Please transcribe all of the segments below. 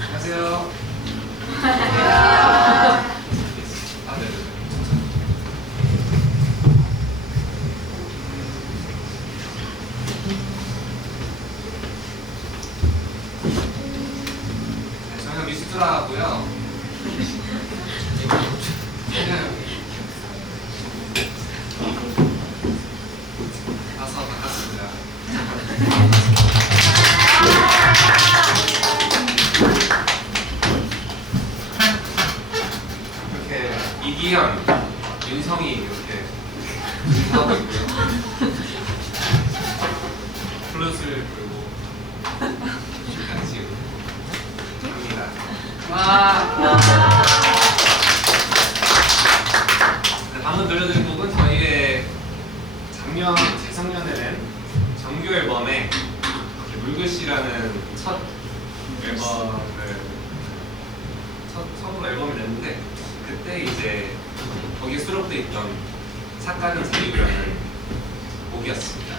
안녕하세요. 저희는 미스트라고요. 가서 반갑습니다. 이렇게 이기현, 윤성이 이렇게 하고 있고요. 플룻을 불고 같이 합니다. 네, 방금 들려드린 곡은 저희의 재작년에 낸 정규 앨범에 물글씨라는 처음으로 앨범을 냈는데, 그때 이제 거기에 수록되어 있던 착각은 자유라는 곡이었습니다.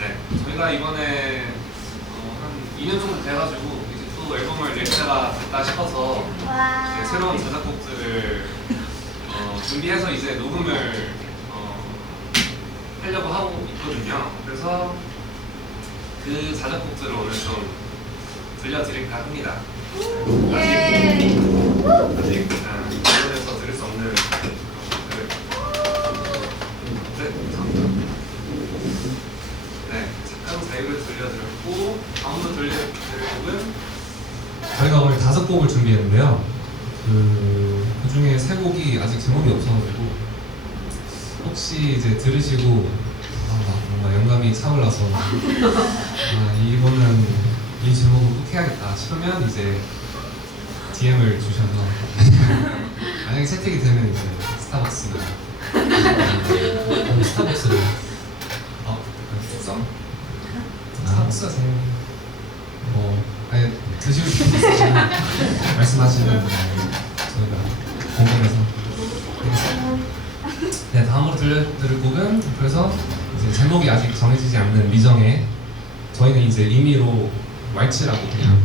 네, 저희가 이번에 한 2년 정도 돼가지고 이제 또 앨범을 낼 때가 됐다 싶어서 이제 새로운 자작곡들을 준비해서 이제 녹음을 하려고 하고 있거든요. 그래서 그 자작곡들을 오늘 좀 들려드릴까 합니다. 아직 언론에서 들을 수 없는 곡들을. 네, 잠깐 자유를 들려드렸고, 다음으로 들려드릴 곡은 저희가 오늘 5곡을 준비했는데요. 그 중에 3곡이 아직 제목이 없어가지고 혹시 이제 들으시고 뭔가 영감이 차올라서 이거는 이 제목을 꼭 해야겠다 싶으면 이제 DM을 주셔서 만약에 채택이 되면 이제 스타벅스를 스타벅스를 숙성? 스타벅스가 제일 아니 드시고 싶으시면 말씀하시면 저희가 공감해서 네, 다음으로 들려드릴 곡은 그래서 이제 제목이 아직 정해지지 않는 미정의, 저희는 이제 임의로 왈츠라고 그냥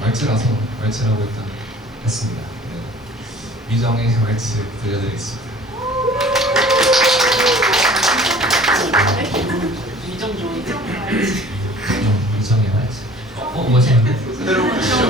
왈츠라서 왈츠라고 일단 했습니다. 네. 미정의 왈츠 들려드리겠습니다. 이정 좋은데? 미정의 왈츠. 멋있는데? 그대로 가시죠.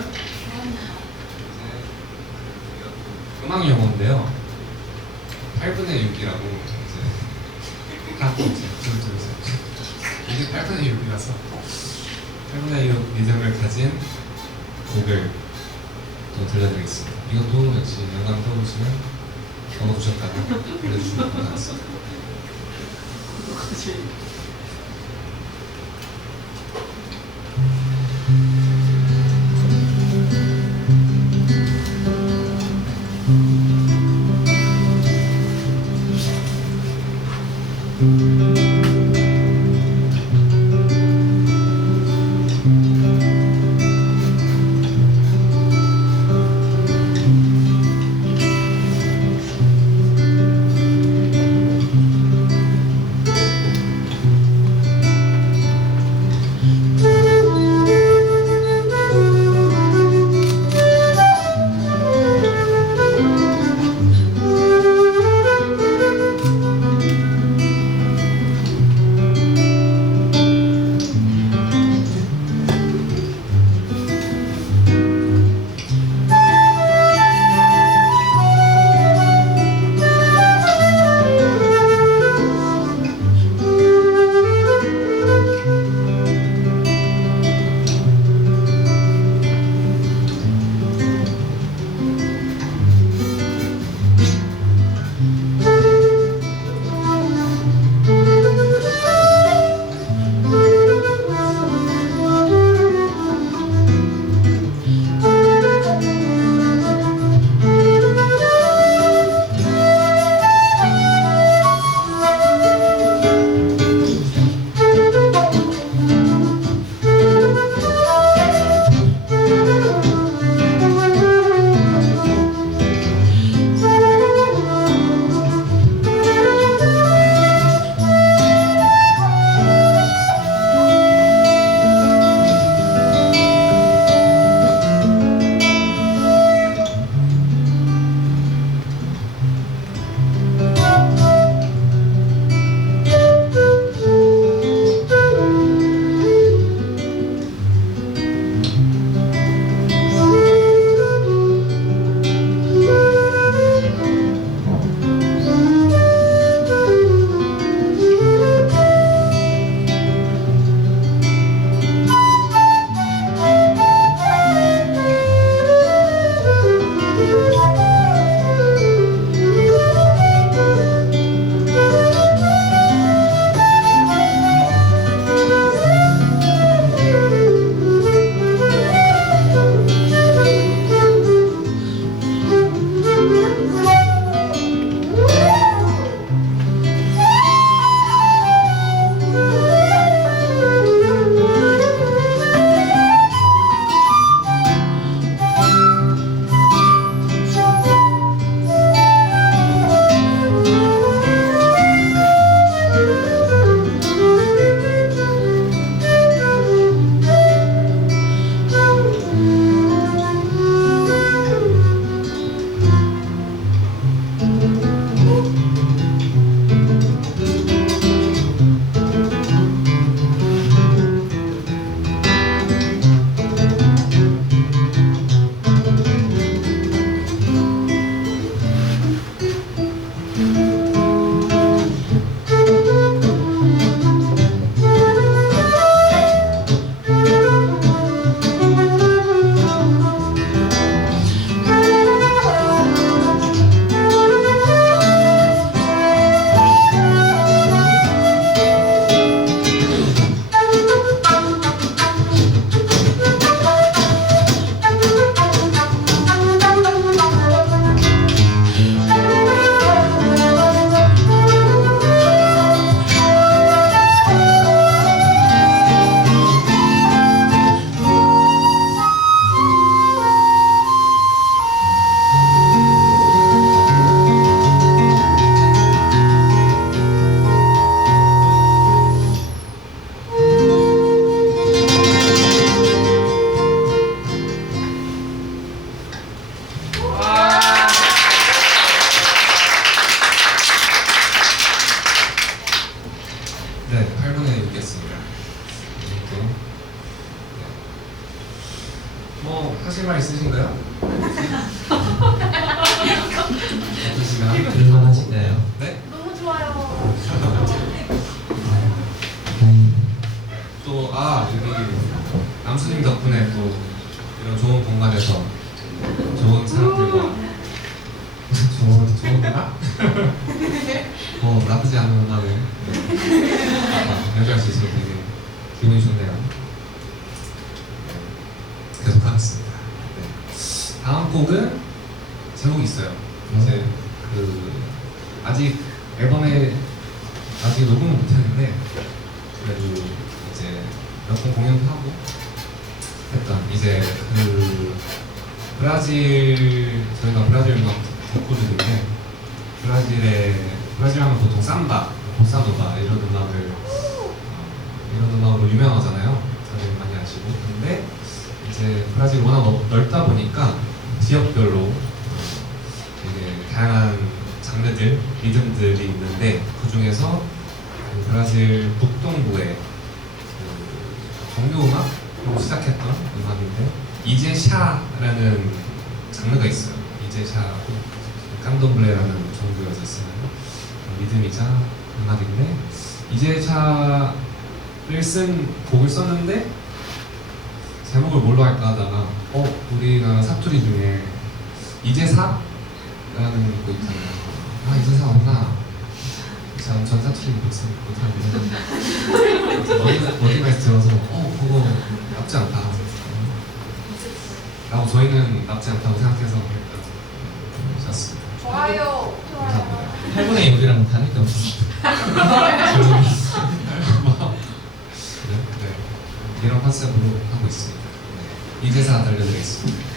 이제 음악 용어인데요. 8분의 6이라고 이제 갖고 이제 들으세요. 이게 8분의 6이라서 8분의 6 리듬을 가진 곡을 또 들려드리겠습니다. 이것도 역시 영감 떠오르시면 적어두셨다가 알려주시면 감사하겠습니다. 하실 말 있으신가요? 없으시면 들만하신가요? 네? 너무 좋아요. 다행이네. 또 여기 남수님 덕분에 또 이런 좋은 공간에서 좋은 사람들과 좋은 음악? 나쁘지 않은 음악을 연주할 수 있어서 되게 기분이 좋네요. 계속 하겠습니다. 네. 다음 곡은 제목이 있어요. 이제 아직 앨범에 아직 녹음은 못했는데 그래도 이제 몇 번 공연도 하고 했던 이제 저희가 브라질 음악 덕후들인데 브라질 하면 보통 삼바, 보사노바 이런 음악으로 유명하잖아요. 다들 많이 아시고. 근데 이제 브라질이 워낙 넓다 보니까 지역별로 되게 다양한 장르들, 리듬들이 있는데 그 중에서 브라질 북동부의 종교 음악으로 시작했던 음악인데 이제샤라는 장르가 있어요. 이제샤라고 깜동블레라는 종교에서 쓰는 리듬이자 음악인데 이제샤를 쓴 곡을 썼는데 제목을 뭘로 할까 하다가 우리나라 사투리 중에 이제사라는 거 있잖아요. 이제사 없나? 전 사투리 못하는데 어디가에서 들어서 그거 나쁘지 않다 라고 저희는 나쁘지 않다고 생각해서 셨습니다. 좋아요. 감사합니다. 8분의 6이랑 다를 게 없어. 네, 이런 컨셉으로 하고 있습니다. 네. 이제사 들려드리겠습니다.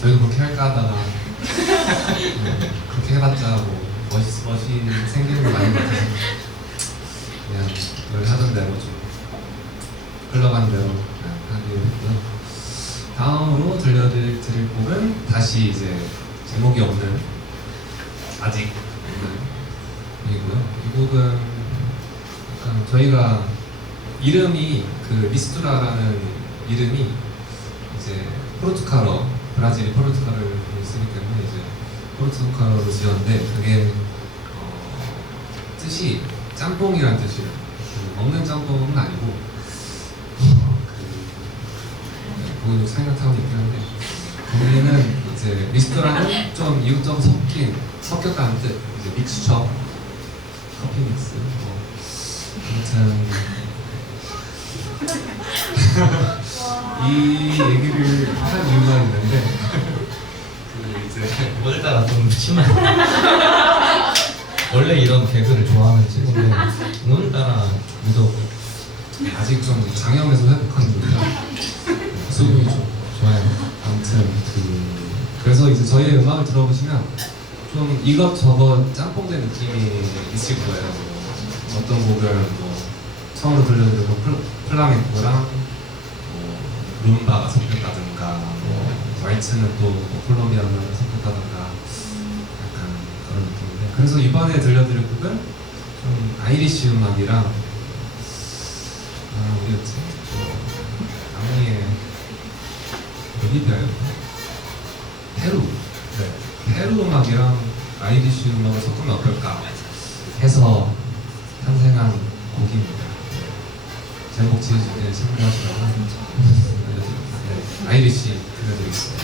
저희도 그렇게 할까 하다가 그렇게 해봤자 뭐 멋이 생기는 거 많이 같아서 그냥 여기 하던 대로 좀 흘러간 대로 하기로 했고요. 다음으로 들려드릴 곡은 다시 이제 제목이 없는 아직 없는 곡이고요. 이 곡은 약간 저희가 이름이 그 미스투라라는 이름이 이제 포르투갈어, 브라질이 포르투갈어를 쓰기 때문에 이제 포르투갈어로 지었는데 그게 뜻이 짬뽕이라는 뜻이에요. 먹는 짬뽕은 아니고 거기도 사이나타운이 있긴 한데 거기는 이제 미스터라는 좀 이것저것 섞였다는 뜻, 이제 믹스처, 커피 믹스 아무튼 이 얘기를 한 이유가 있는데 그 이제 오늘따라 좀 심한. 원래 이런 개그를 좋아하는 친구인데 오늘따라 유독 아직 좀 장염에서 회복한 중이라 수분이 좀 좋아요. 아무튼 그래서 이제 저희의 음악을 들어보시면 좀 이것저것 짬뽕된 느낌이 있을 거예요. 뭐 어떤 곡은 뭐 처음으로 들려드린 플라멩코랑 뭐 룸바가 섞였다든가 뭐 왈츠는 또뭐 콜롬비아가 섞였다든가 약간 그런 느낌인데 그래서 이번에 들려드릴 곡은 좀 아이리시 음악이랑 어디였지? 남미의 어디가요? 페루. 네. 페루 음악이랑 아이리시 음악을 섞으면 어떨까 해서 탄생한 곡입니다. 제목 지으실 때 참고하시라고 알려드립니다. 네. 아이리시 들려드리겠습니다.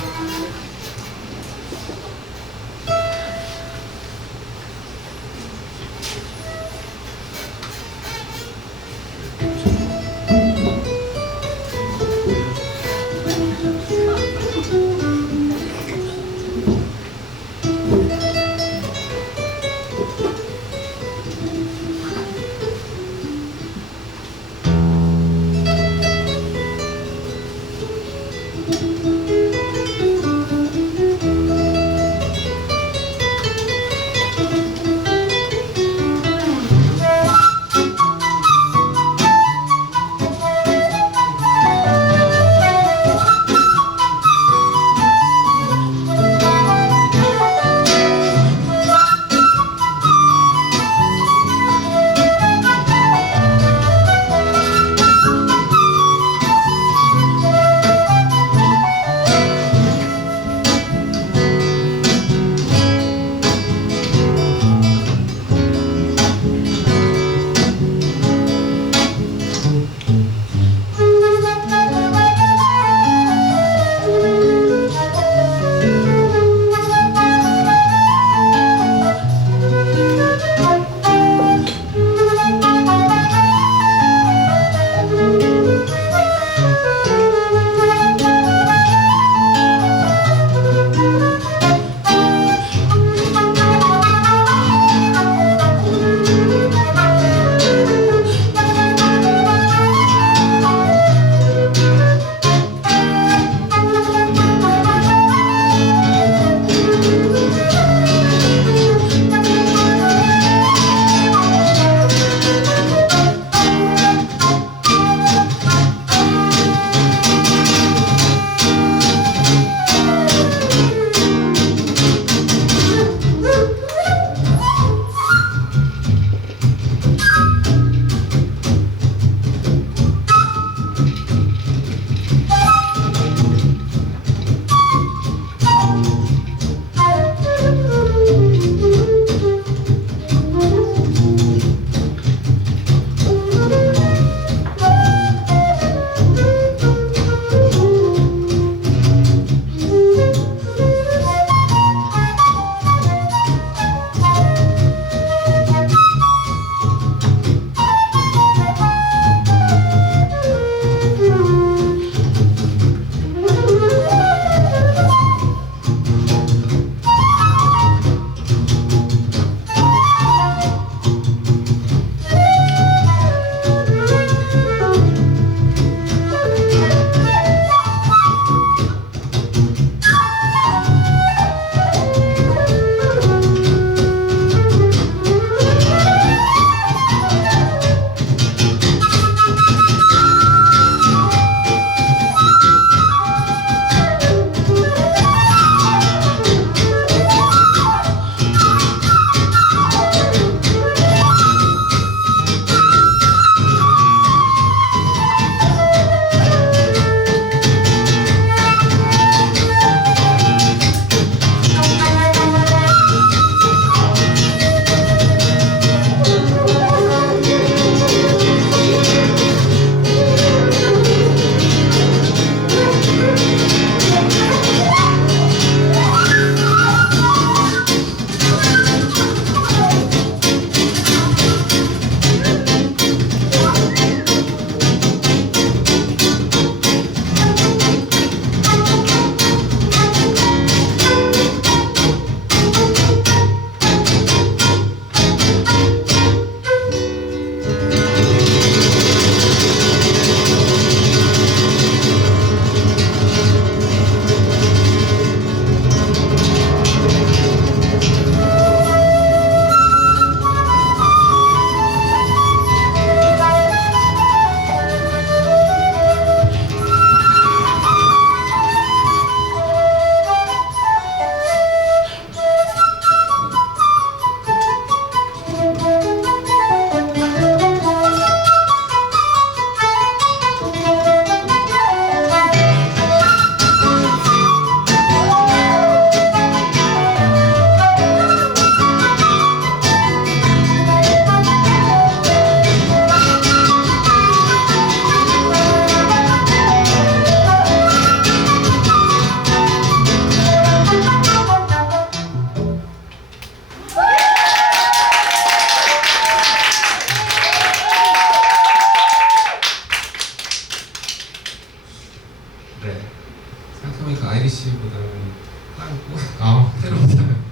새로운 사람.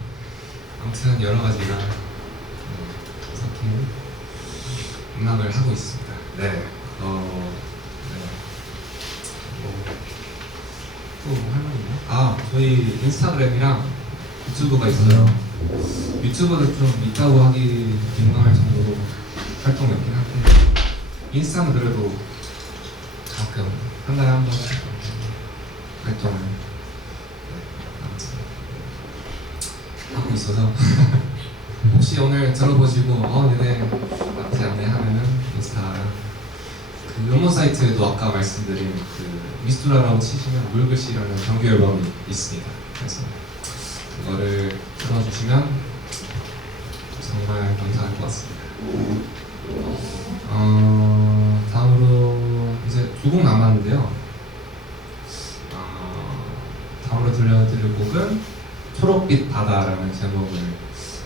아무튼 여러 가지가 섞인 음악을 하고 있습니다. 네. 네. 또할 말 있나? 저희 인스타그램이랑 유튜브가 있어요. 유튜브는 좀 있다고 하기 민망할 정도로 활동이 없긴 한데 인스타는 그래도 가끔 한 달에 한 번 활동을 아무튼 하고 있어서 혹시 오늘 들어보시고 얘네 나쁘지 않네 하면은 인스타랑 그 음원 사이트에도 아까 말씀드린 그 미스투라라고 치시면 물글씨라는 정규 앨범이 있습니다. 그래서 그거를 들어주시면 정말 감사할 것 같습니다. 다음으로 이제 두 곡 남았는데요. 다음으로 들려드릴 곡은 초록빛 바다라는 제목을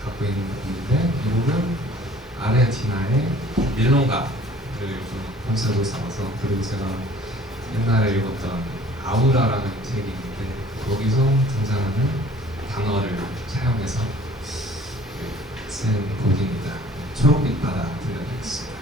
갖고 있는 곡인데 이 곡은 아르헨티나의 밀롱가를 좀 컨셉으로 삼아서, 그리고 제가 옛날에 읽었던 아우라라는 책이 있는데 거기서 등장하는 단어를 차용해서 쓴 곡입니다. 초록빛 바다 들려드리겠습니다.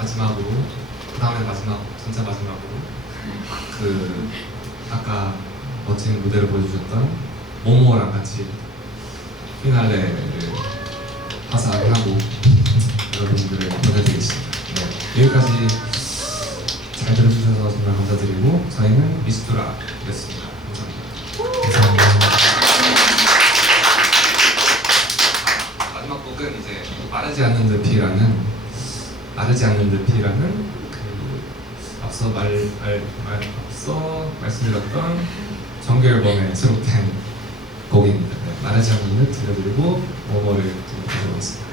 마지막으로 그 다음에 마지막 진짜 마지막으로 그 아까 멋진 무대를 보여주셨던 모모랑 같이 피날레를 화사하고 여러분들을 보내드리겠습니다. 네, 여기까지 잘 들어주셔서 정말 감사드리고 저희는 미스투라였습니다. 감사합니다. 감사합니다. 마지막 곡은 이제 마르지 않는 늪이라는 그 앞서 말씀드렸던 정규 앨범에 수록된 곡입니다. 네, 마르지 않는 늪 들려드리고 모모를 또 가져왔습니다.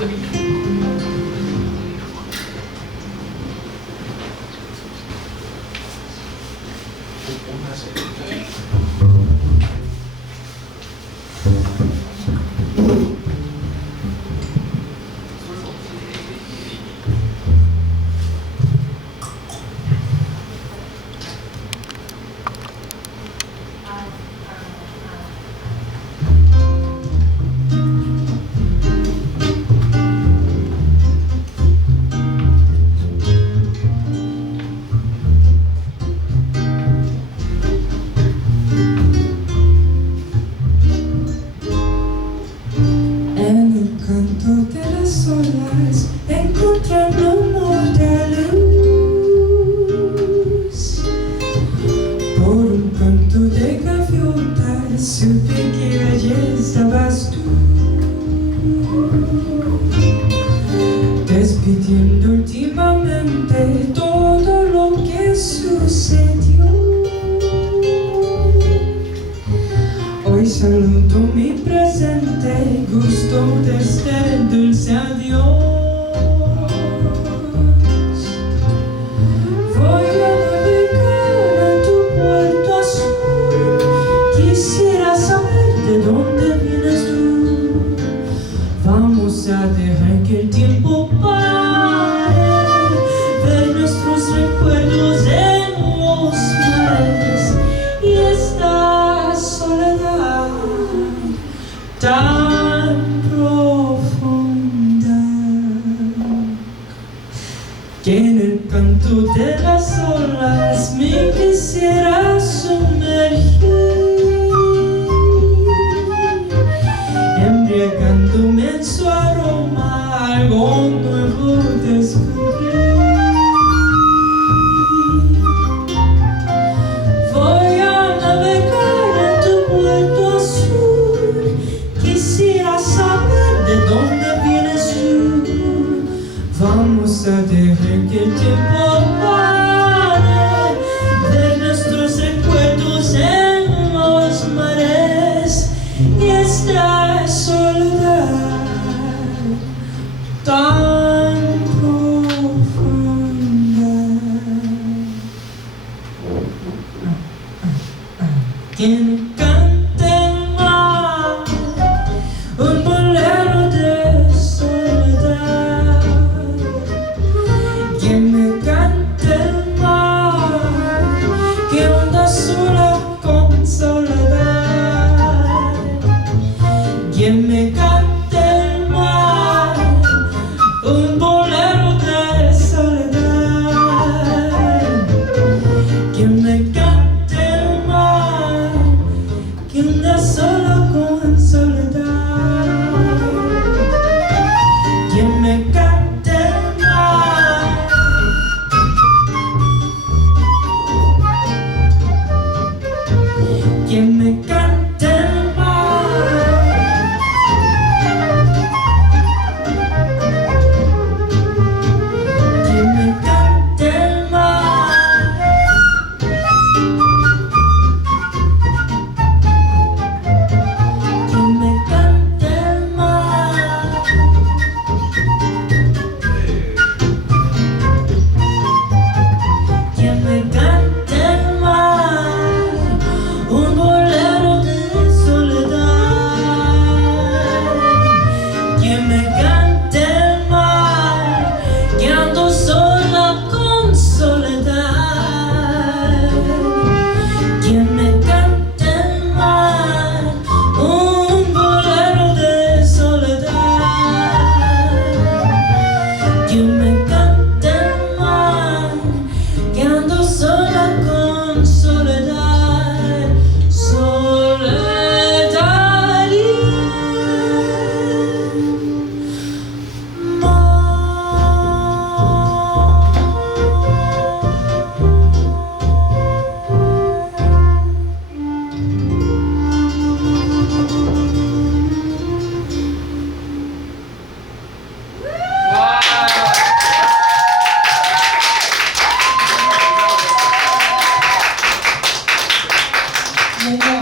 En el canto de las olas encontré un amor de luz. Por un canto de gaviotas supe que allí estabas tú, despidiendo últimamente todo lo que sucedió. Hoy saludo mi presente, gusto de este dulce adiós. Voy a navegar en tu puerto azul, quisiera saber de dónde vienes tú. Vamos a dejar que el tiempo pare, ver nuestros recuerdos en los mares y esta soledad tan profunda que en el canto de las olas me quisiera sumergir, embriagándome en su aroma, algo nuevo descubrí. Voy a navegar en tu puerto azul, quisiera saber de dónde vienes tú. Vamos a dejar que el tiempo pare, ver nuestros recuerdos en los mares y esta soledad tan profunda que me cante el mar, un bolero de soledad. Que me cante el mar, que onda sola con soledad. Que me cante el mar, un bolero de soledad. Que me cante el mar, que onda sola con soledad. Que me cante el mar. Que me cante el mar. Que me cante el mar. Que me cante el mar. Que me cante el mar, un bolero de soledad. Que me cante el mar, que ando sola con soledad. Que me cante el mar, un bolero de soledad. Que me cante el mar, que ando sola con soledad, soledad y 뭔가